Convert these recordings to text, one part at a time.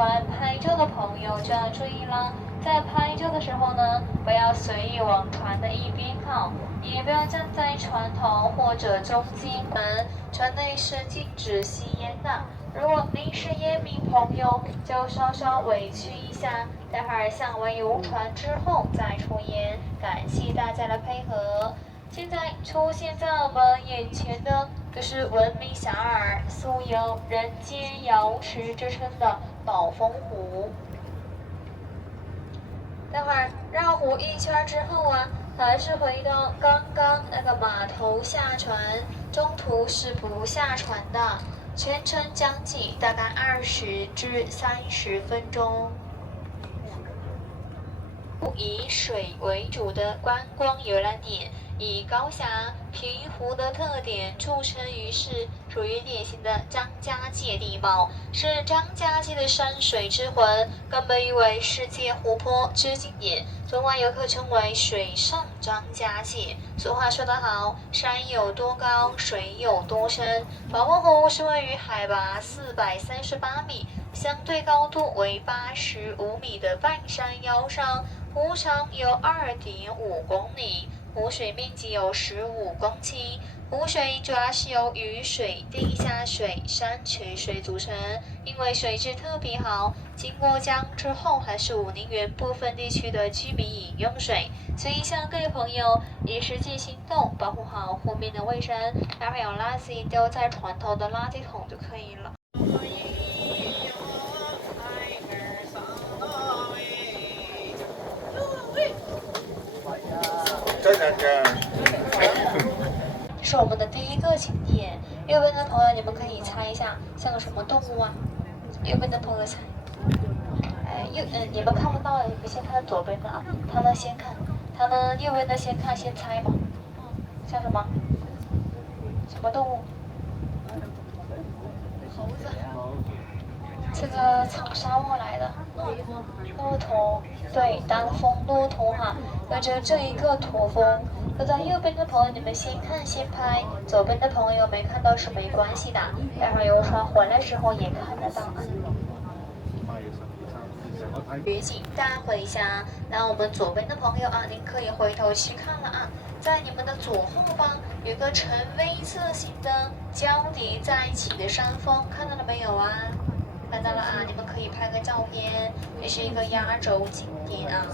欢拍照的朋友就要注意了，在拍照的时候呢，不要随意往船的一边靠，也不要站在船头或者中间。船内是禁止吸烟的。如果您是烟民朋友，就稍稍委屈一下，待会儿下完游船之后再抽烟。感谢大家的配合。现在出现在我们眼前的就是闻名遐迩、素有“人间瑶池”之称的宝峰湖。待会儿绕湖一圈之后啊，还是回到刚刚那个码头下船，中途是不下船的，全程将近大概20至30分钟。以水为主的观光游览点，以高峡平湖的特点著称于世，属于典型的张家界地貌，是张家界的山水之魂，更被誉为世界湖泊之经典。昨晚游客称为水上张家界。俗话说得好，山有多高，水有多深。宝峰湖是位于海拔438米，相对高度为85米的半山腰上。湖长有2.5公里，湖水面积有15公顷。湖水主要是由雨水、地下水、山泉水组成，因为水质特别好，经过江之后还是武陵源部分地区的居民饮用水。所以向各位朋友以实际行动保护好湖面的卫生，待会有垃圾丢在船头的垃圾桶就可以了。这是我们的第一个景点。右边的朋友，你们可以猜一下像个什么动物啊？右边的朋友猜。你们看不到，你们先看左边的啊。他呢先看，他呢右边的先看，先猜吧。像什么？什么动物？猴子。这个从沙漠来的。骆驼，对，当风骆驼哈，有着这一个驼峰。坐在右边的朋友，你们先看先拍；左边的朋友没看到是没关系的，待会儿游船回来时候也看得到。取景带回家，那我们左边的朋友啊，您可以回头去看了啊，在你们的左后方有个呈 V 字形的交叠在一起的山峰，看到了没有啊？看到了啊，你们可以拍个照片，这是一个压轴景点啊。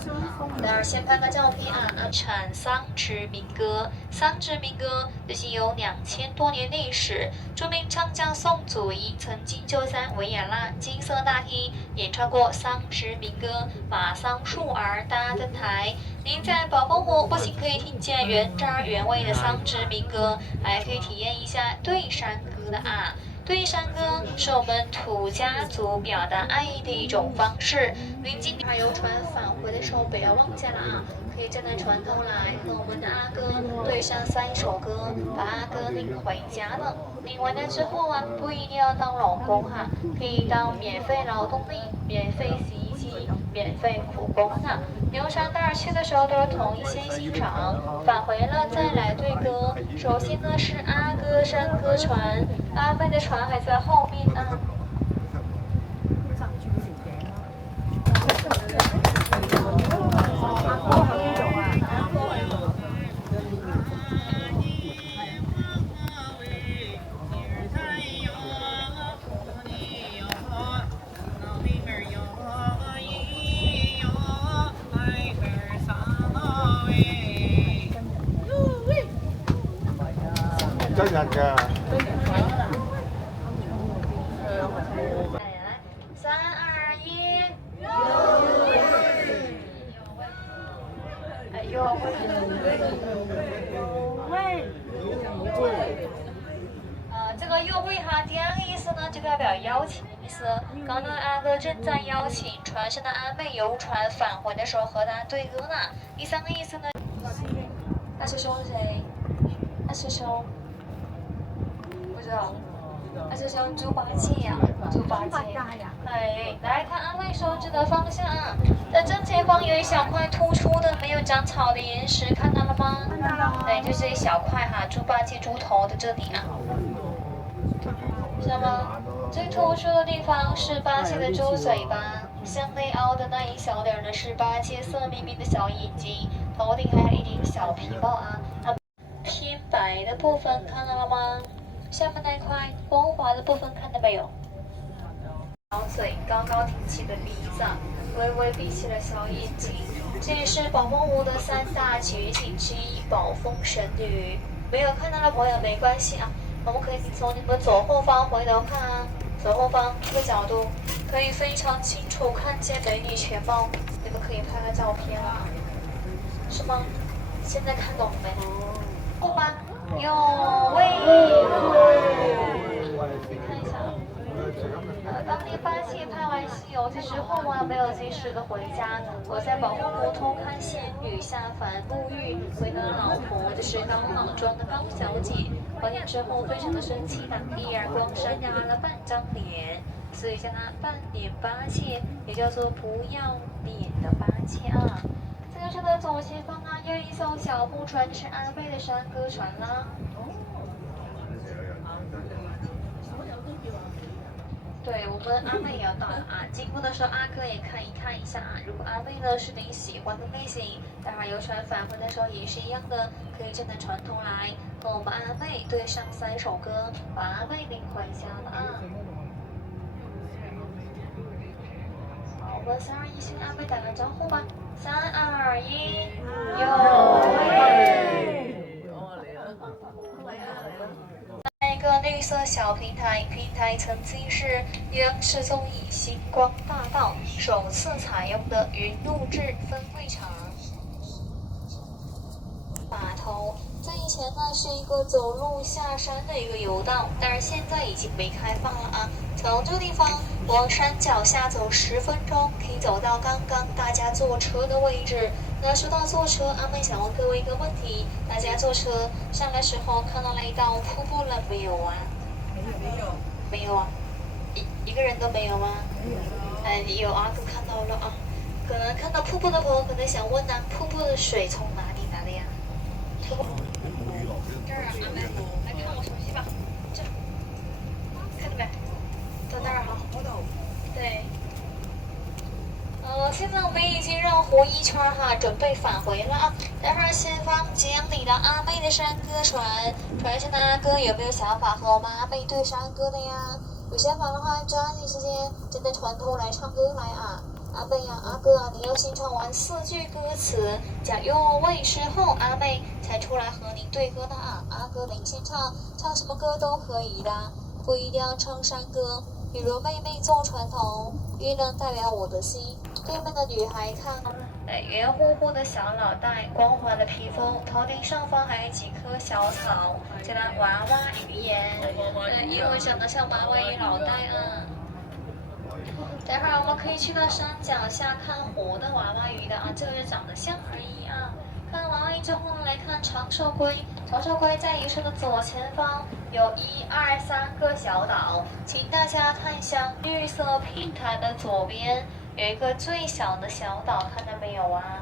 待会儿先拍个照片啊。产桑植民歌，桑植民歌就是有2000多年历史，著名唱将宋祖英曾经就在维也纳金色大厅演唱过桑植民歌，把桑树儿搭登台。您在宝峰湖不仅可以听见原汁原味的桑植民歌，还可以体验一下对山歌的啊。对山歌是我们土家族表达爱意的一种方式。您今天游船返回的时候，不要忘记了啊，可以站在船头来和我们的阿哥对上3首歌，把阿哥领回家了。领完了之后啊，不一定要当老公哈，可以当免费劳动力、免费洗衣机、免费苦工的。游船待会儿去的时候都是同一些欣赏，返回了再来对歌。首先呢是阿哥山歌船，阿妹的船还在后面啊。真人㗎。3、2、1，有味。这个有味哈，第二个意思呢，就代表邀请的意思。刚刚阿哥正在邀请船上的阿妹游船返回的时候和他对歌呢。第三个意思呢，大师兄是谁？大师兄。不知道，那就像猪八戒呀，猪八戒呀。哎，来看阿妹手指的方向啊，在正前方有一小块突出的没有长草的岩石，看到了吗？看到。对，就这一小块哈，猪八戒猪头的这里啊，知道吗？最突出的地方是八戒的猪嘴巴，向内凹的那一小点呢是八戒色眯眯的小眼睛，头顶还有一顶小皮帽啊。偏白的部分看到了吗？下面那一块光滑的部分看到没有？小嘴高高挺起的鼻子，微微闭起了小眼睛。这也是宝凤湖的3大绝景之一——宝凤神女。没有看到的朋友没关系啊，我们可以从你们左后方回头看啊，左后方这个角度可以非常清楚看见美女全貌，你们可以拍个照片啊，是吗？现在看懂了没？后吗？有喂，看一下。当年八戒拍完《西游记》之后啊，没有及时的回家，我在宝凤湖偷看仙女下凡沐浴，回到老婆就是高老庄的高小姐。回来之后非常的生气的，一耳光扇压了半张脸，所以叫她半脸八戒，也叫做不要脸的八戒啊。这个车的左前方啊，有一艘小木船，是阿妹的山歌船啦。对，我们阿妹也要到了啊！经过的时候，阿哥也可以看一下啊。如果阿妹呢是你喜欢的类型，待会儿游船返回的时候也是一样的，可以站在船头来和我们阿妹对上3首歌，把阿妹领回家了啊！好，我们3、2、1，先跟阿妹打个招呼吧。3、2、1，有喂！一个绿色小平台，平台曾经是央视综艺《星光大道》首次采用的云录制分会场。码头在以前呢是一个走路下山的一个游道，但是现在已经没开放了啊。从这个地方往山脚下走10分钟，可以走到刚刚大家坐车的位置。那说到坐车，阿妹想问各位一个问题：大家坐车上来时候看到那一道瀑布了没有啊？没有啊？一个人都没有吗？有阿哥看到了啊。可能看到瀑布的朋友可能想问呢、瀑布的水从哪里来的呀？这儿啊，阿妹，来看我手机吧，这，看到没？到那儿哈。对。现在我们已经绕湖1圈哈，准备返回了啊。待会儿前方即将抵达阿妹的山歌船，船上的阿哥有没有想法和我们阿妹对山歌的呀？有想法的话，抓紧时间站在船头来唱歌来啊！阿妹呀，阿哥啊，你要先唱完4句歌词，讲哟喂之后，阿妹才出来和您对歌的啊。阿哥您先唱，唱什么歌都可以的，不一定要唱山歌。比如妹妹坐船头，月亮代表我的心。对面的女孩看，圆乎乎的小脑袋，光滑的皮肤，头顶上方还有几棵小草，叫它娃娃鱼眼。因为长得像娃娃鱼脑袋啊。待会儿我们可以去到山脚下看活的娃娃鱼的啊，这个是长得像而已啊。看完娃娃鱼之后呢，来看长寿龟。长寿龟在游船的左前方有1、2、3个小岛，请大家看向绿色平台的左边。有一个最小的小岛，看到没有啊？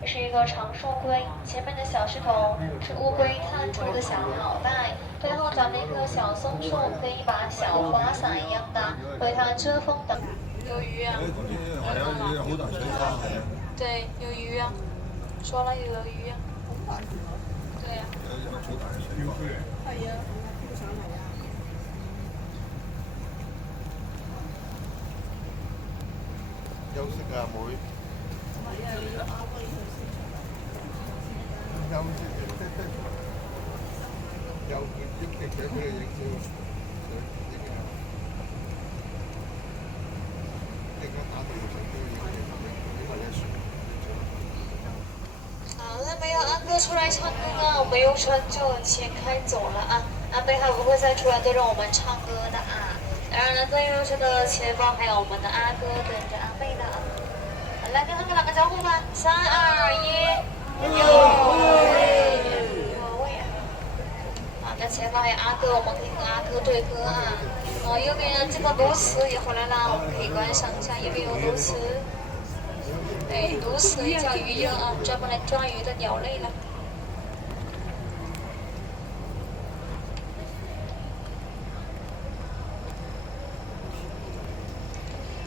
这是一个长寿龟，前面的小石头是乌龟探出的小脑袋，背后长了一棵小松树，跟一把小花伞一样的，为它遮风挡。有鱼啊！对，有鱼啊！说了有鱼啊！对呀、休息啊，妹。休息，有影嘅俾佢哋影照，影啊！應該打電話都影嘅，因為咧。好了，没有阿哥出来唱歌了，我们游船就先开走了啊。阿妹还不会再出来对着我们唱歌的啊。当然了，在游船的前方还有我们的阿哥跟着阿妹的啊。来跟他们打个招呼吧，3、2、1，有喂！啊，那前方还有阿哥，我们可以跟阿哥对歌啊。右边这个鸬鹚也回来了，我们可以观赏一下，右边有鸬鹚。对，鸬鹚也叫鱼鸯啊，专门来抓鱼的鸟类了。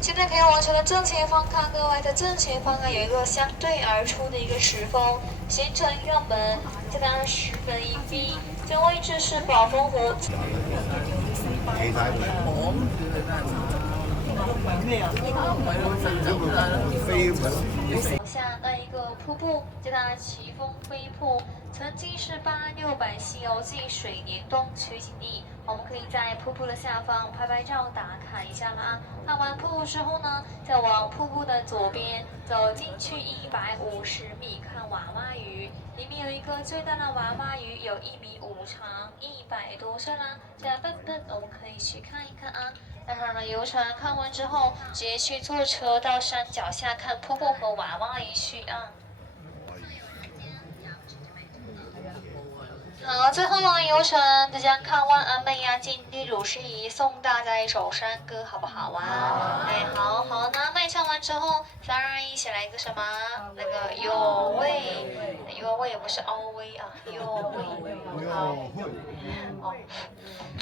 现在可以往前的正前方看，各位，在正前方有一个相对而出的一个石峰，形成一个门，在它的10分一闭，这个位置是宝峰湖。下那一个瀑布，叫它奇峰飞瀑，曾经是8、6版《西游记》水帘洞取景地。我们可以在瀑布的下方拍拍照打卡一下了啊。看完瀑布之后呢，再往瀑布的左边走进去150米，看娃娃鱼。里面有一个最大的娃娃鱼，有1.5米长，100多岁啦。现在笨笨，我们可以去看一看啊。待会儿呢，游船看完之后，直接去坐车到山脚下看瀑布和娃娃鱼去啊。好，最后呢，游船大家看完安美呀，尽地主事宜，送大家一首山歌，好不好啊？哎，好好，那安美唱完之后，3、2、1，一起来一个什么？那个有味，有味也不是欧味啊，有味，好。哦，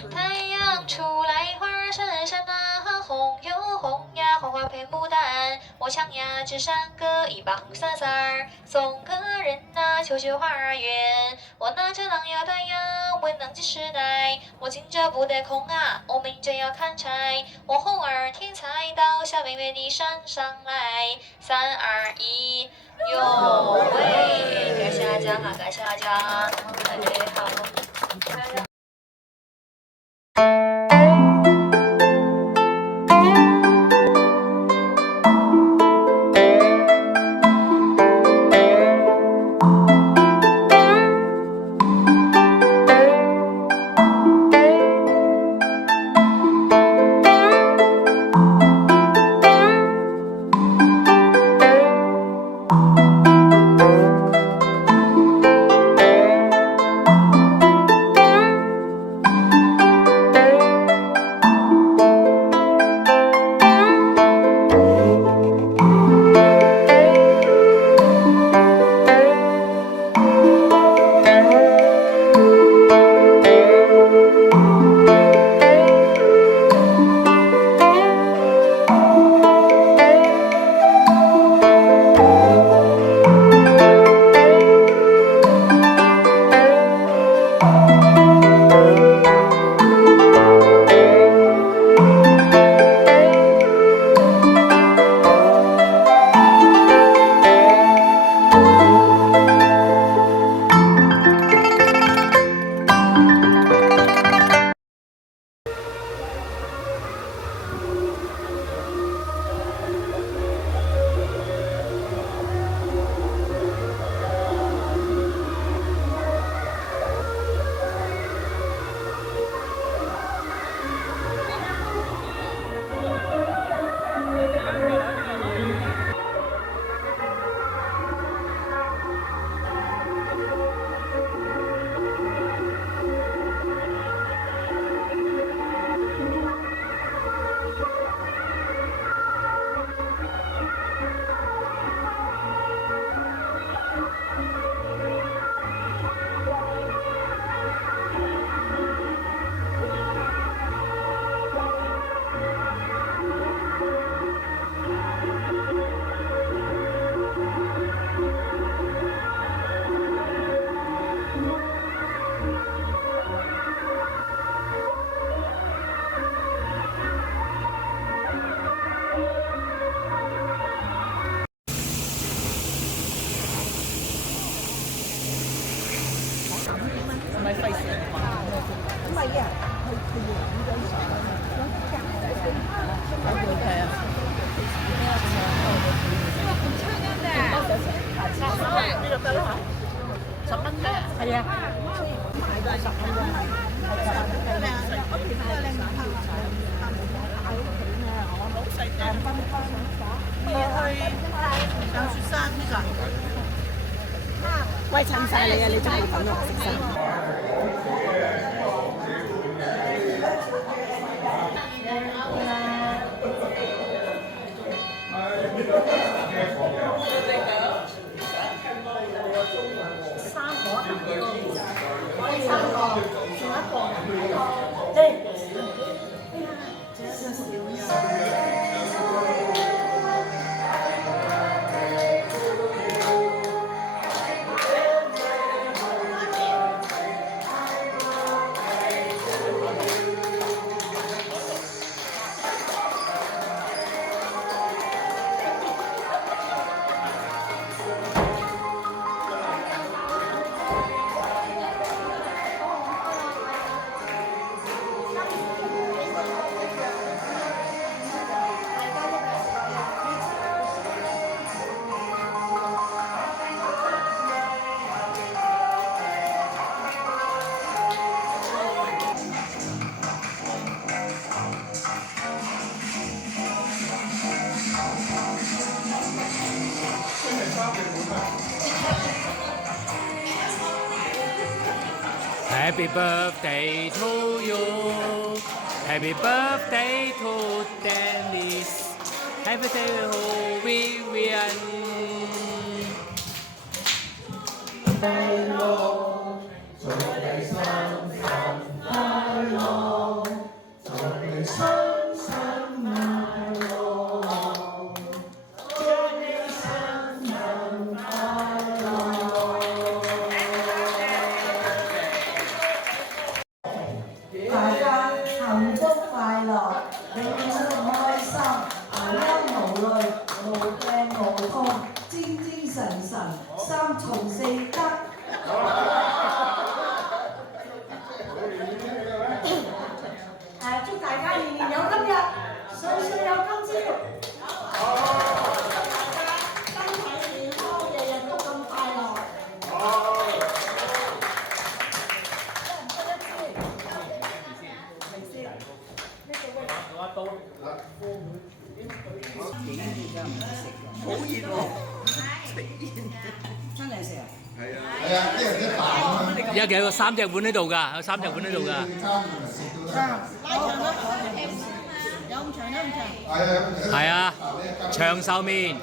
太阳出来，花儿闪闪啊，红又红呀，花花配牡丹。我唱呀支山歌，一把红伞伞儿，送个人呐，秋秋花园。我拿着狼腰带呀，文囊记时代。我惊着不得空啊，我明着要砍柴。我红儿天才，到小妹妹的山上来。3、2、1，有味，感谢大家哈，感谢大家，哎，好。喂，襯晒你啊！你中意粉紅色衫。Happy birthday to you. Happy birthday to Dennis. Happy birthday to Vivian. 祝你生日快樂，祝你生日快樂，祝你生日快樂。大家幸福快樂，永遠開心，無憂無慮，無病無痛，精精神神，三從四德。祝大家年年有今日，歲歲有今朝。大家身體健康，日日都咁快樂。好熱喎！真係食啊！係啊，啲人一大咁樣。而家有3隻碗喺度㗎，有3隻碗喺度㗎。有咁長，有咁長。係啊，長壽麵。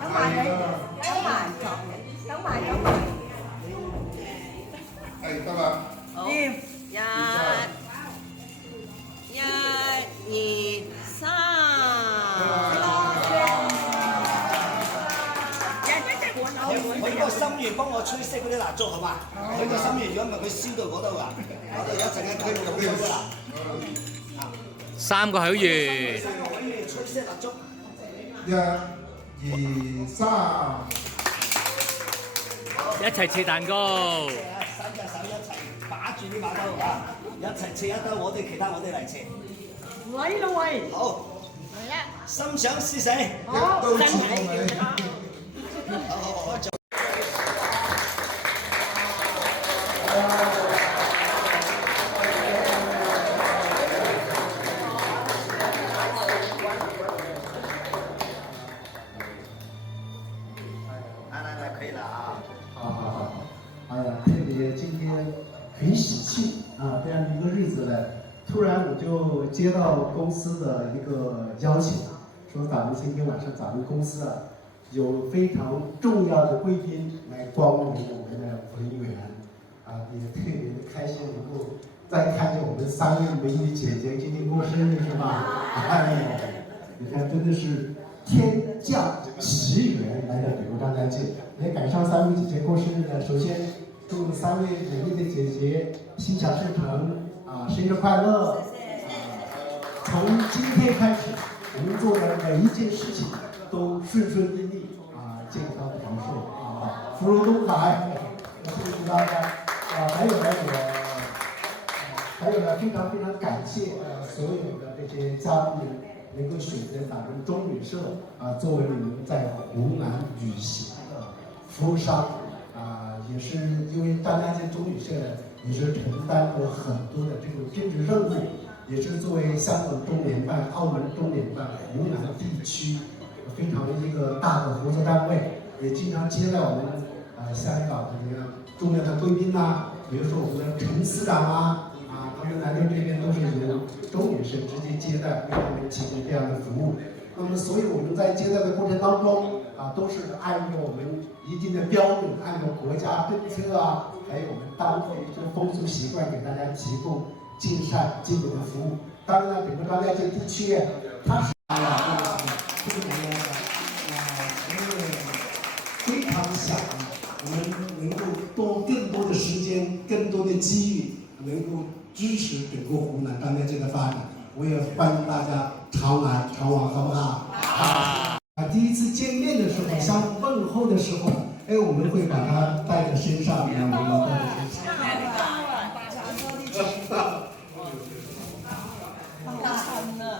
等埋你，等埋，等埋，等埋。係得啦。好。1、2、3。佢個心願幫我吹熄嗰啲蠟燭好嘛？佢個心願如果唔係佢燒到嗰度㗎，嗰度一陣間佢會好咗啦。3個許願。3個許願吹熄蠟燭。1、2、3。一齊切蛋糕。三隻手一齊把住啲馬兜啊！一齊切一兜，我哋其他我哋嚟切。喂啦喂！好。嚟啦！心想事成。好，真係。好。来，可以了啊！好，哎呀，特别今天很喜气啊，这样的一个日子呢，突然我就接到公司的一个邀请，说咱们今天晚上咱们公司啊有非常重要的贵宾来光临我们的文园，啊，也特别的开心能够再看见我们3位美女姐姐今天过生日是吧？哎呀，你看真的是天降奇缘来到北国张家界，也赶上3位姐姐过生日呢。首先祝3位美丽的姐姐心想事成啊，生日快乐！从今天开始，我们做的每一件事情都顺顺利利啊，健康长寿啊，福如东海。谢谢大家啊！还有呢，非常非常感谢所有的这些嘉宾能够选择咱们中旅社啊作为你们在湖南旅行的服务商啊，也是因为张家界中旅社也是承担了很多的这个政治任务，也是作为香港中联办、澳门中联办湖南地区非常一个大的合作单位，也经常接待我们香港的这个重要的贵宾呐，比如说我们的陈司长啊。他们来到这边都是由中旅社直接接待，为他们提供这样的服务。那么，所以我们在接待的过程当中啊，都是按照我们一定的标准，按照国家政策啊，还有我们当地的一些风俗习惯，给大家提供尽善尽美的服务。当然了，整个张家界地区，它是这个非常想我们能够更多的时间、更多的机遇。能够支持整个湖南张家界的发展，我也欢迎大家常来常往，好不好？好。第一次见面的时候，相互问候的时候，哎，我们会把它带在身上，然后带在身上。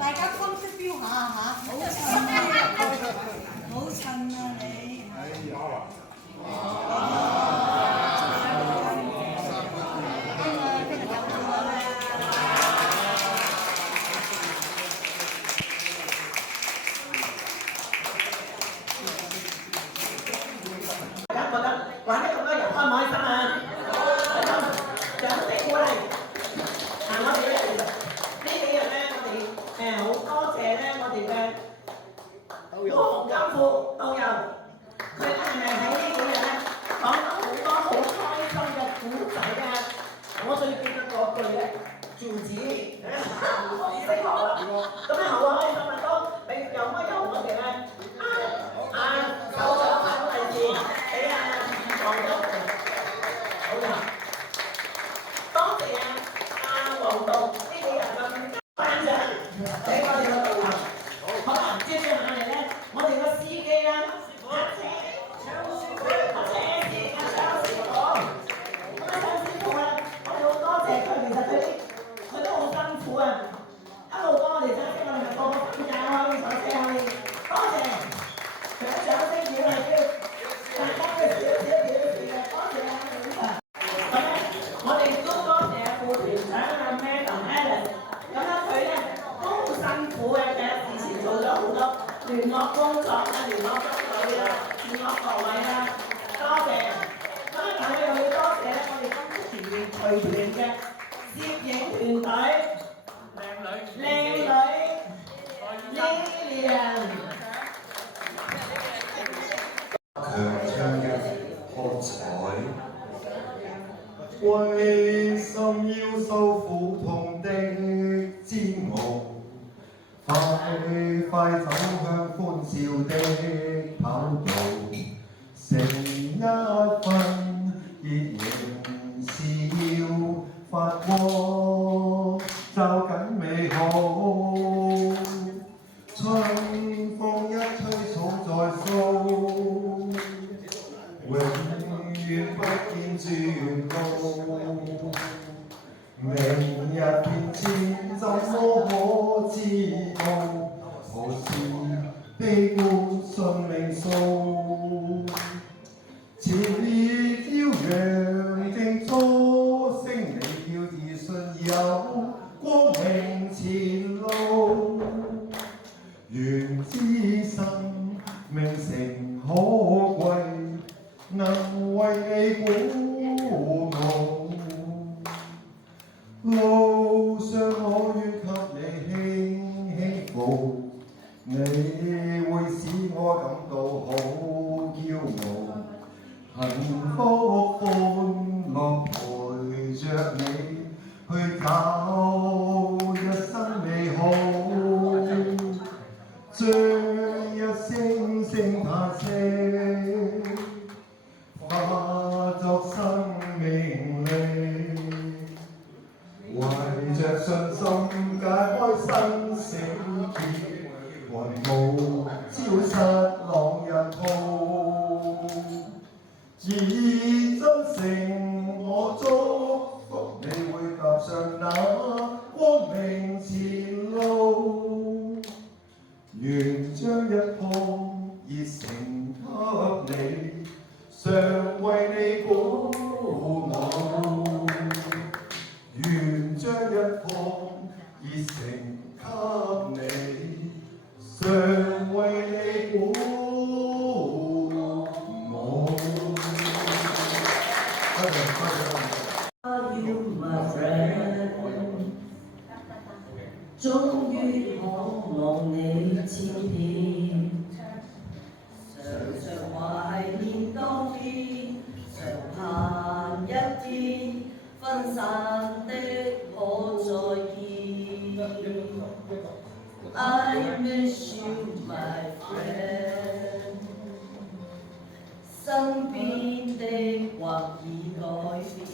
大家分析標下嚇，好襯啊！好襯啊你！調子，知識學啦。咁咧好啊，可以問到你由我哋咧首長派個利是俾黃東，好啦，多謝黃東呢幾日咁頒獎俾我哋個導遊。好啦，接住下嚟咧，我哋個司機啦，阿車時間搶時講。咁啊，張師傅啊，我哋好多謝佢，其實佢都好辛苦啊，一路幫我哋揸車，我哋咪個個分享可以坐車可以，多謝，掌聲鼓勵大家嘅少少表示嘅，多謝啊，警察。咁咧，我哋都多謝副團長阿 Madam Alice， 咁樣佢咧都好辛苦嘅，以前做咗好多聯絡工作啦、聯絡中隊啦、聯絡各位啦，多謝。咁啊，但係又要多謝咧，我哋今次隨團嘅攝影團隊，靚女 Lilian。強唱嘅喝彩，為心要受苦痛的煎熬，快快走向歡笑的跑道，成一份熱仍笑發光，抓緊美好。春風一吹草再蘇，永遠不見絕路。明日變遷怎麼可知道？何時悲觀信命數？前面驕陽正初升，你要自信有光明前路。願知生命誠可貴，能為你鼓舞。路上我願給你輕扶，你會使我感到好驕傲。幸福歡樂陪着你去找一生美好。將一聲聲嘆息化作生命力，懷着信心解開生死結，雲霧消失朗日鋪。以真誠我祝福你會踏上那光明前路。願將一顆熱誠給你，常為你鼓舞。願將一顆熱誠給你，常為你鼓舞。Are you my friend？ 終於可望你千遍，常常懷念當天，常盼一天分散的可再見。I miss you, my friend。身邊的或已改變，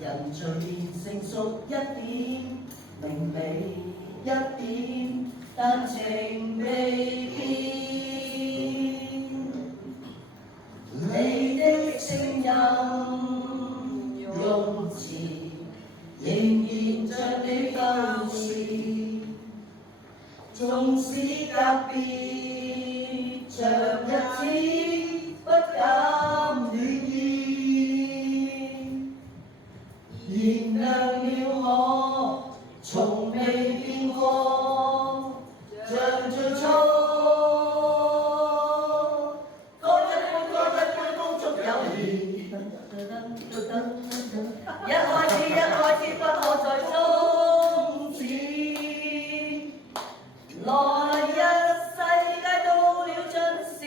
人隨年成熟一點，明媚一點，但情未變。你的聲音用詞，仍然像你舊時，縱使隔別長日子，不敢戀意，燃亮了我，從未變過，像最初。歌一杯恭祝友誼，一開始不可再終止。來日世界到了盡時，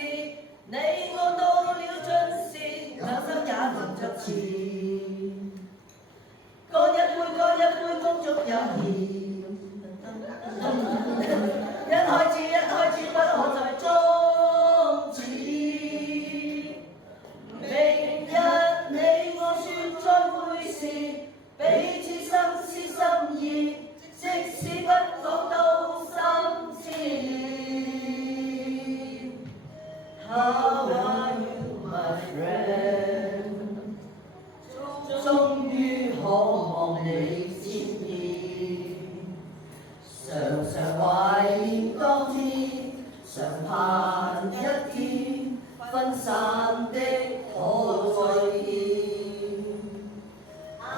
你我到了盡時，兩生也能着詞。乾一杯。友誼。一開始不可再終止。明日你我說再會時，彼此心思心意，即使不講到心知。How are you, my friend？ 終於可望你見面，常常懷念當天，常盼一天分散的可再見。I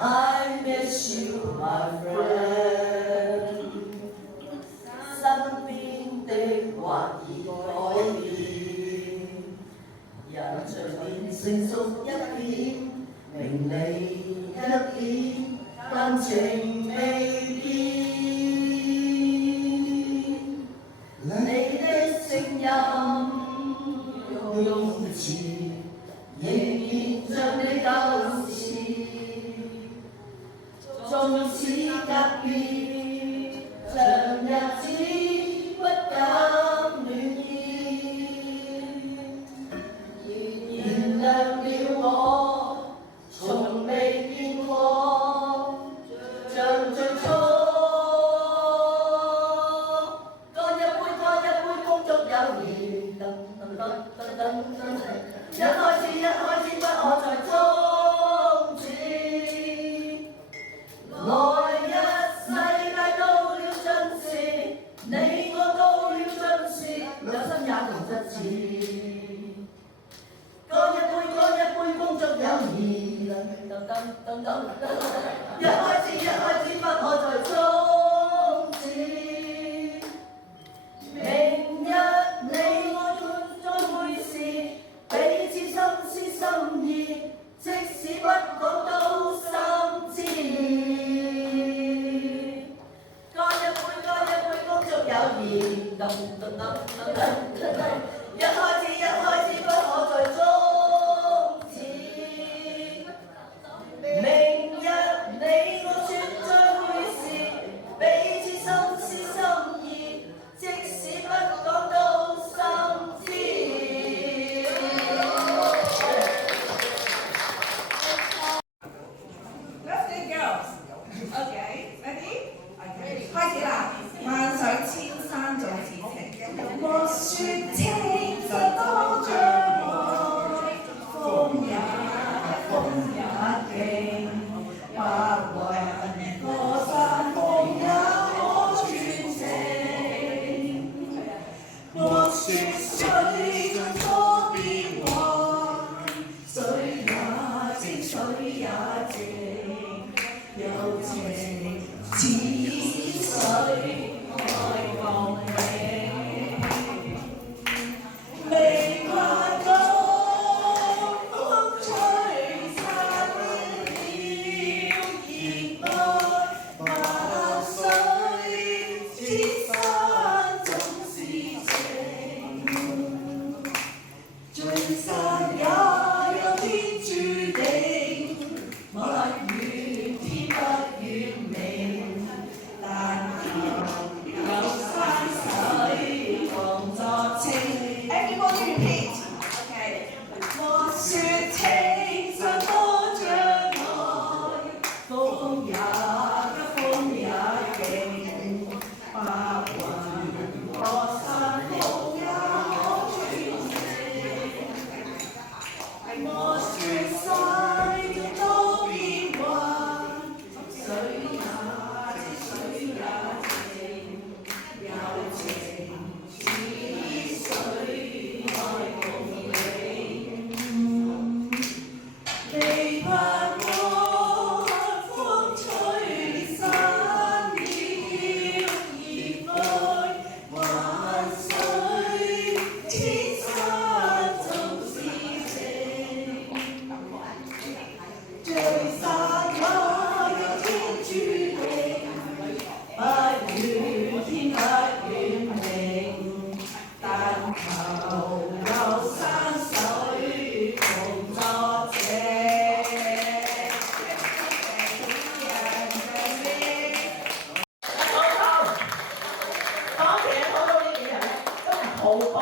miss you, my friend。身邊的或已改變，人隨年成熟一點，明你一點，但情未變。你的聲音用詞，仍然像你舊時，縱使隔別，像日子不敢暖意。原諒了我，從未變過，像最初。乾一杯，恭祝友誼。一開始不可再終止。來日世界到了盡時，你我到了盡時，兩心也同質似。乾一杯，恭祝友誼。一開始不可再終止。明日你我再會時，彼此心思心意，即使不講都心知。乾一杯，恭祝友誼。一開始不可再終止。明日你我說再會時，彼此心思心意，即使不講都心知。Let's go, girls. Okay, ready? Okay. 開始啦！萬水千山總是情，我說情。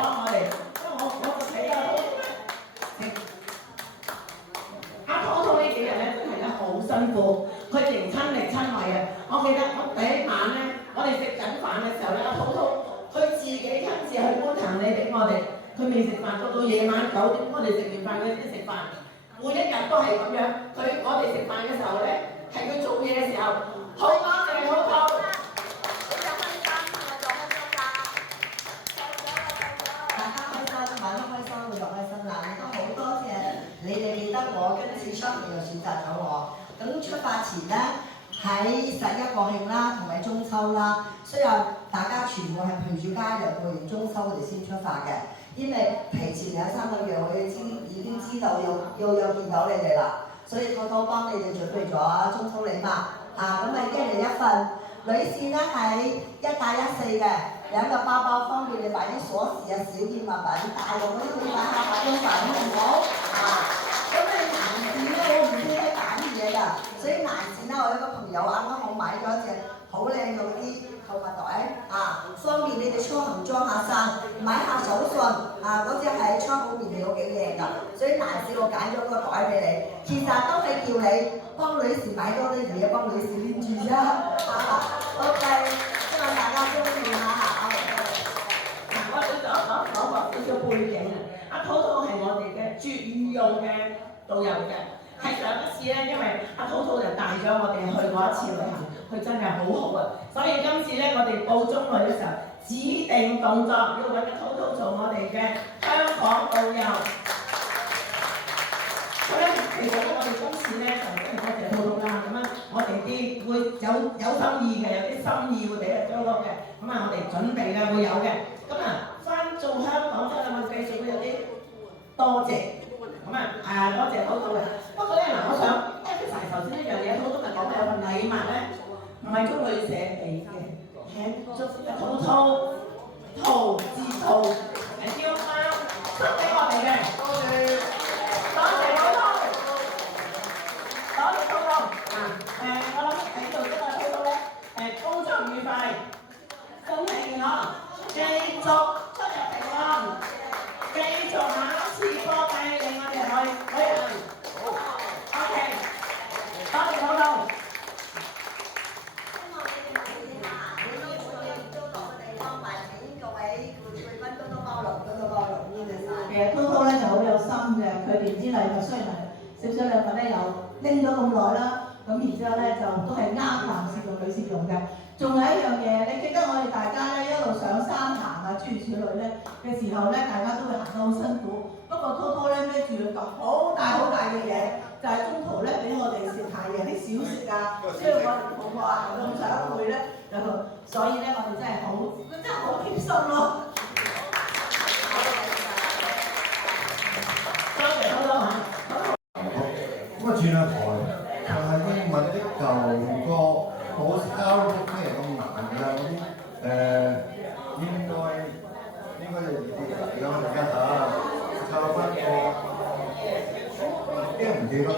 我哋，因為我就睇到阿滔滔呢幾日咧真係咧好辛苦，佢仍親力親為嘅。我記得我第一晚咧，我哋食緊飯嘅時候咧，阿滔滔佢自己親自去搬行李俾我哋，佢未食飯，到夜晚9點，我哋食完飯佢先食飯，每一日都係咁樣。我哋食飯嘅時候咧，係佢做嘢嘅時候，好多謝滔滔。你哋記得我，跟住出嚟又選擇咗我。咁出發前呢，喺11國慶啦，同埋中秋啦，雖然大家全部係陪住家人過完中秋，我哋先出發嘅。因為提前2-3個月，我已經知道要見到你哋啦，所以偷偷幫你哋準備咗中秋禮物啊，咁咪一人一份。女士呢係1打1/4嘅，2個包包方便你擺啲鎖匙啊、小件物品，大個嗰啲可以擺下化妝品，好唔好？咁你男士呢，我唔知得揀嘢㗎，所以男士呢，我有個朋友啱啱我買咗一隻好靚嘅嗰啲購物袋啊，方便你哋出行裝下衫，買下手信啊，嗰隻係窗好面料幾靚㗎，所以男士我揀咗個袋俾你，其實都係叫你幫女士買多啲嘢，幫女士拎住啫。OK， 希望大家中意下嚇。我哋講少少背景啊，阿滔滔係我哋嘅絕御用嘅導遊嘅，係上一次咧，因為阿滔滔就帶咗我哋去過一次旅行，佢真係好好啊，所以今次咧我哋報中去嘅時候，指定動作要揾阿滔滔做我哋嘅香港導遊。咁咧，其實咧我哋今次咧就真係多謝滔滔啦，咁啊，我哋啲會有心意嘅，有啲心意會俾阿滔滔嘅，咁啊我哋準備嘅會有嘅，咁啊翻做香港之後咧，我繼續會有啲多謝，咁啊多謝滔滔嘅。不過咧嗱，我想一齊頭先一樣嘢，滔滔咪講有份禮物咧，唔係中旅社俾嘅，係祝滔滔陶自陶係雕花送俾我哋嘅，多謝滔滔。我諗喺度今日睇到咧，工作愉快，身體健康，繼續出入平安，繼續下一次過帶領我哋去旅行。OK， 多謝滔滔。希望你哋可以都落個地方還錢，各位貴賓多多包容，多多包容呢個晒。其實滔滔咧就好有心嘅，佢哋啲禮物雖然係少少禮物咧，又拎咗咁耐啦。咁然之後咧就都係啱男士同女士用嘅。仲有一樣嘢，你記得我哋大家咧一路上山行啊諸如此類咧嘅時候咧，大家都會行得好辛苦。不過滔滔咧孭住個好大嘅嘢，就係中途咧俾我哋食下嘢啲小食啊，所以我哋同學啊行到咁上一輩咧，所以咧我哋真係好貼心咯。多謝滔滔嚇。咁啊轉下台。就係英文的舊歌，冇 Starbook 咩咁難㗎嗰啲應該就易啲嚟㗎，我哋而家抄翻個，驚唔記得？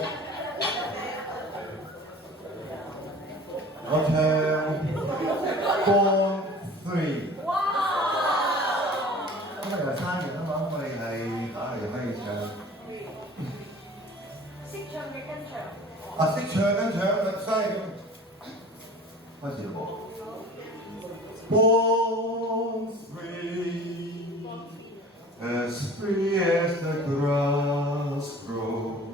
我唱 Born Free。哇！今日又生日啊嘛，我哋係打嚟可以唱。識唱嘅跟唱。識唱跟唱嘅犀利，開始喎。Born free as the grass grows,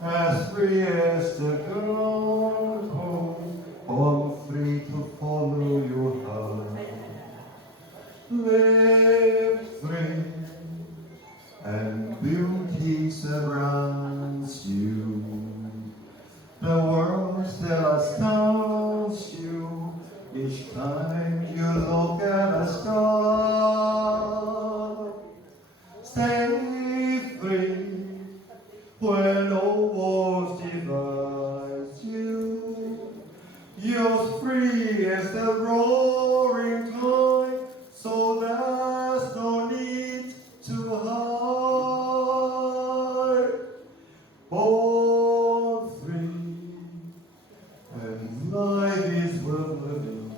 as free as the ground grows, born free to follow your heart. Live free, and beauty surrounds you. The world still astounds you each time you look at a star. Stay free where no walls divide you. You're free as the roaring tide, so there's no need to hide. Born free, and life is worth living,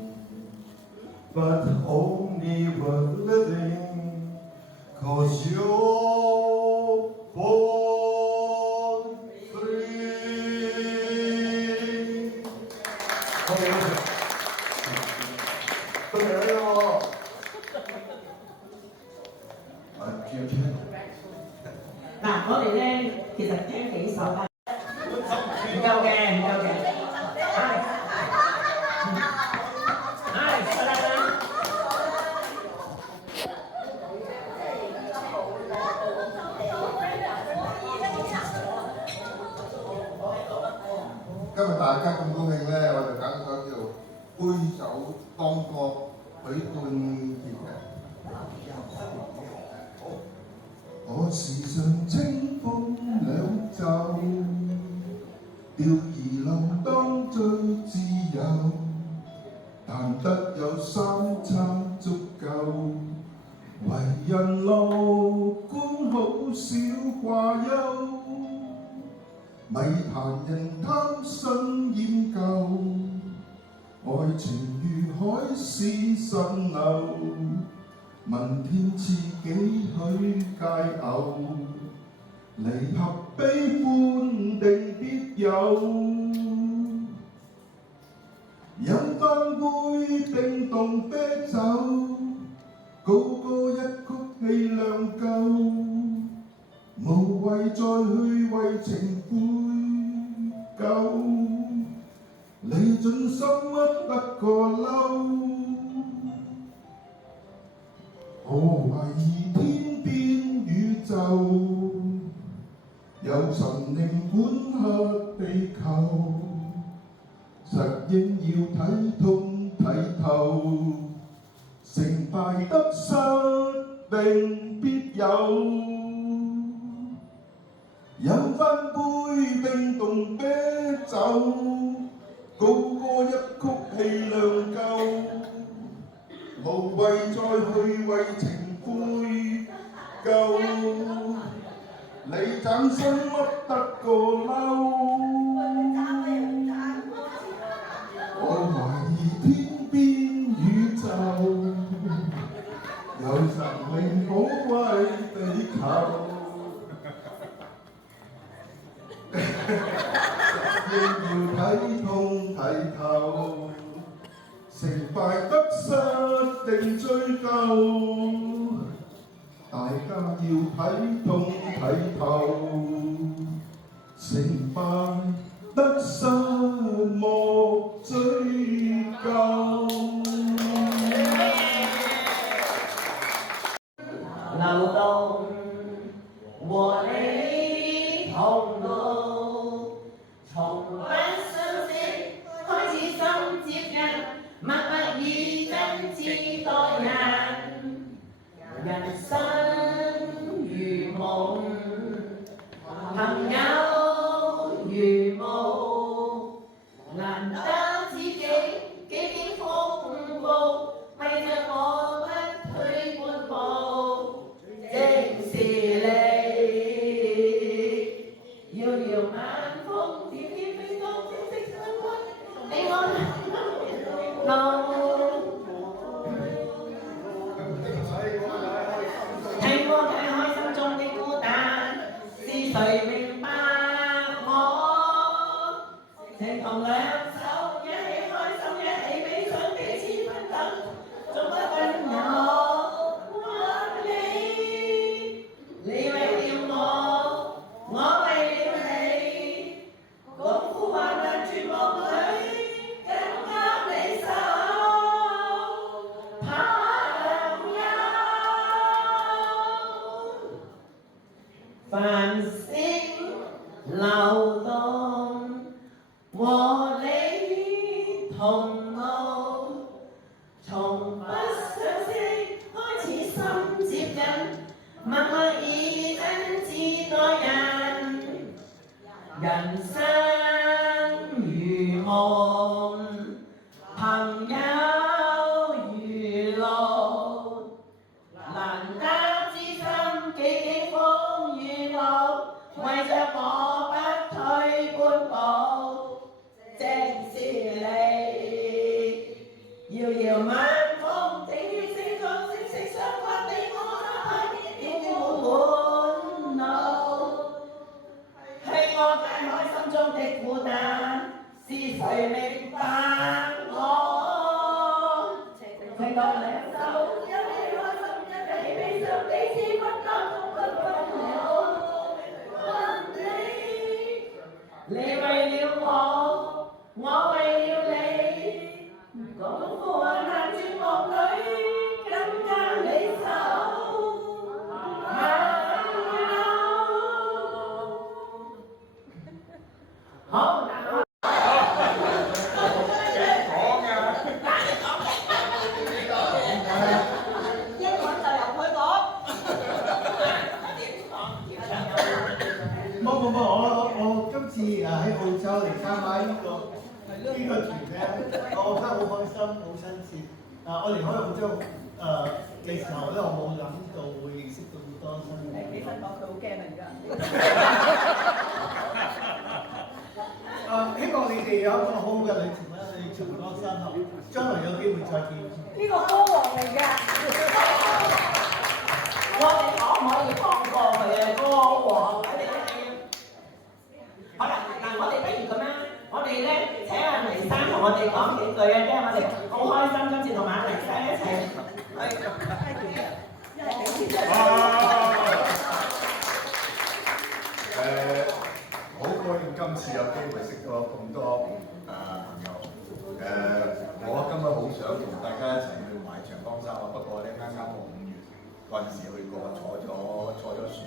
but only worth living 'cause you're born free。多謝你喎。嗱，我哋咧其實聽幾首唔夠嘅，唔夠嘅。今日大家咁高興咧，我就揀咗首叫杯酒當歌許冠傑嘅。我時常清風兩袖，吊兒郎當最自由，但得有三餐足夠，為人樂觀好少掛憂。咪談人貪新厭舊，愛情如海市蜃樓，問天賜幾許佳偶，離合悲歡定必有。飲翻杯冰凍啤酒，高歌一曲氣量夠，無謂再去為情悔疚，你盡心屈得個嬲。我懷疑天邊宇宙有神靈管轄地球，實應要睇通睇透，成敗得失定必有。飲翻杯冰凍啤酒，高歌一曲氣量夠，無謂再去為情悔疚，你斬心屈得個嬲。我懷疑天邊宇宙有神靈保衛地球。應要睇通睇透，成敗得失定追究，大家要睇通睇透，成敗得失莫追究。流動和你同路，從不相識開始心接近，默默以真摯待人。人生如夢，朋友如霧，難得知己幾經風暴，為着我不退半步。正是你，遙遙晚風，點點飛光，正式相歸，你我路。睇過太開心中的孤單，是誰明白我？情同兩手，一起開心，一起悲傷，彼此分等，總不分有。你為了我，我為了你，共赴患難絕望裏，緊握你手，朋友。繁星流動，和你同路，從不相識開始心接近，默默以真摯待人。人生如夢，朋友如路，難得知心幾經風雨路，為着我不退半步。正是你，遙遙晚風，正與星座息息相關，你我都看見了。誰明白我？情到兩手，一起開心，一起悲傷，彼此分擔，不分我。問你為了我，我為了你，共苦患難絕望裏，緊握你手。好。我今次喺澳洲嚟參加呢個團咧，我覺得好開心，好親切。我離開澳洲嘅時候咧，我冇諗到會認識到咁多新人。你分講佢好驚啊！而家希望你哋有一個好好嘅旅程啦，你長江山河，將來有機會再見。呢個歌王嚟㗎，我哋可唔可以放過佢啊？歌王，我哋一定要。好啦，嗱，我哋不如咁樣，我哋咧請阿黎生同我哋講幾句啊，因為我哋好開心今次同阿黎生一齊。好高興今次有機會識到咁多朋友。我今日好想同大家一齊去買長江沙啊，不過咧啱啱我5月嗰陣時去過，坐咗船，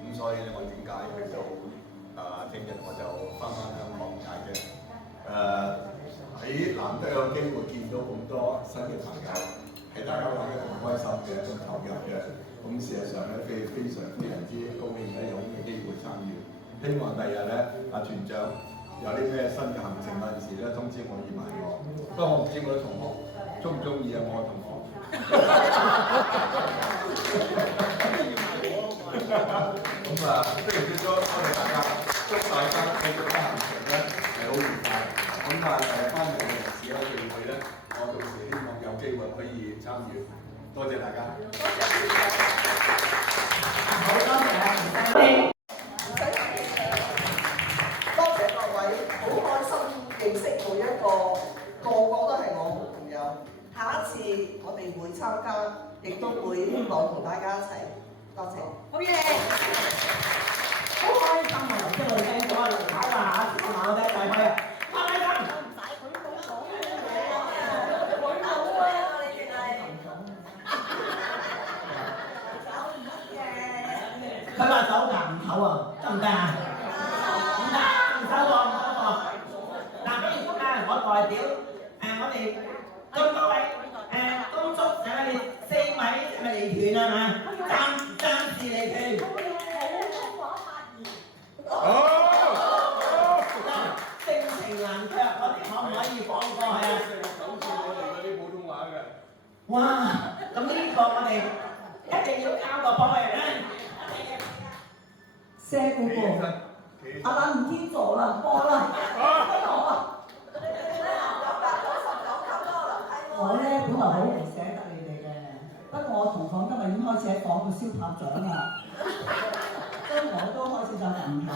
咁所以咧我點解去到聽日我就翻香港解嘅？喺難得有機會見到咁多新嘅朋友，係大家玩得咁開心嘅，咁投入嘅，咁事實上咧非常之高興咧有咁嘅機會參與。希望第日咧阿團長有啲咩新嘅行程嗰陣時咧通知我，埋我。不過我唔知我啲同學中唔中意啊，我同學。咁不如結束，我哋大家祝大家繼續嘅行程咧係好愉快。咁但係翻嚟嘅時有機會咧，我到時希望有機會可以參與。多謝大家。好多謝啊，多謝各位，好開心認識到一個都係我好朋友。下一次我哋會參加，亦都會希望同大家一齊。多謝。好嘢！好開心啊！頭先我哋聽咗啊，黎太話下次同我哋一齊去啊！開心！唔使佢咁講嘅，佢好啊！你哋係走唔得嘅。佢話走㗎，唔唞啊，得唔得啊？唔得，唔唞喎，唔唞喎。嗱，不如我代表我哋咁多位恭祝我哋4位係咪離團啊嘛？暫時離團。性情難卻，我哋可唔可以放過係啊？我哋嗰啲普通話嘅。哇！咁呢個我哋一定要交個波嚟啦。謝姑姑，阿蘭唔見咗啦，播啦。我咧本來好唔捨得你哋嘅，不過我同房今日已經開始喺房度燒炮仗啦，所以我都開始有人口，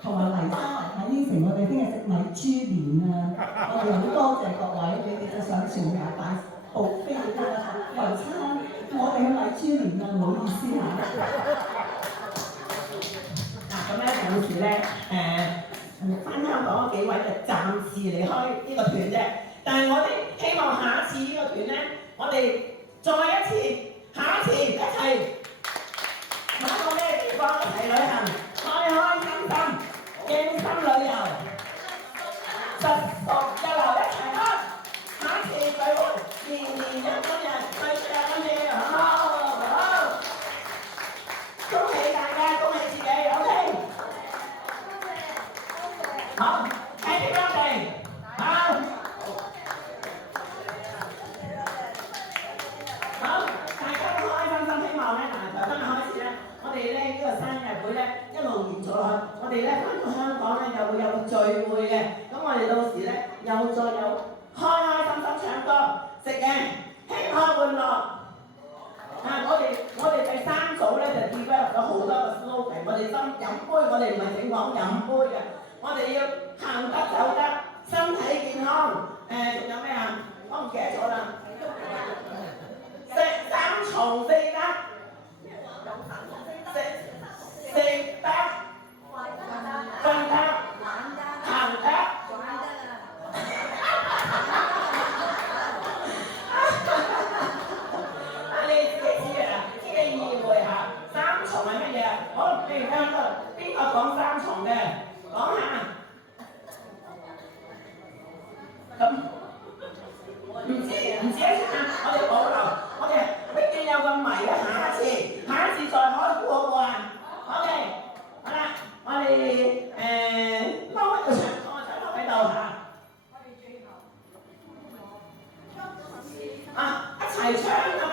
同埋黎生喺呢城，我哋聽日食米豬年啊！我哋好多謝各位，你哋就上全日大部飛嘅郵餐，我哋去米豬年啊，唔好意思嚇。嗱咁咧，暫時咧翻香港嗰幾位就暫時離開呢個團啫。但係我哋希望下一次呢個團咧，我哋再一次，下一次一齊揾個咩地方一齊旅行，開開心心，健心旅遊，實屬一流一齊去。下一次聚會，年年有今日，歲歲有今朝，好，恭喜大家，恭喜自己 ，OK。好 ，Happy Birthday， 好。好，大家都開開心心，希望咧嗱，由今日開始咧，我哋咧呢個生日會咧一路延續落去，我哋咧翻到香港咧又會有個聚會嘅，咁我哋到時咧又再有開開心心唱歌、食嘢、吃喝玩樂。我哋第3組咧就 develop 咗好多個 slogan， 我哋飲杯，我哋唔係淨講飲杯嘅，我哋要行得走得。身體健康，仲有咩啊？我唔記得咗啦。三從四德，食得、瞓得、行得。你自己知嘅啦，自己意會下。三從係乜嘢啊？好，你而家邊個講三從嘅？講下。咁唔知啊！我哋保留，我哋畢竟有個謎啊！下一次再開估好唔好啊 ？OK， 好啦，我哋撈一個場，我再撈喺度嚇。啊！一齊唱啊！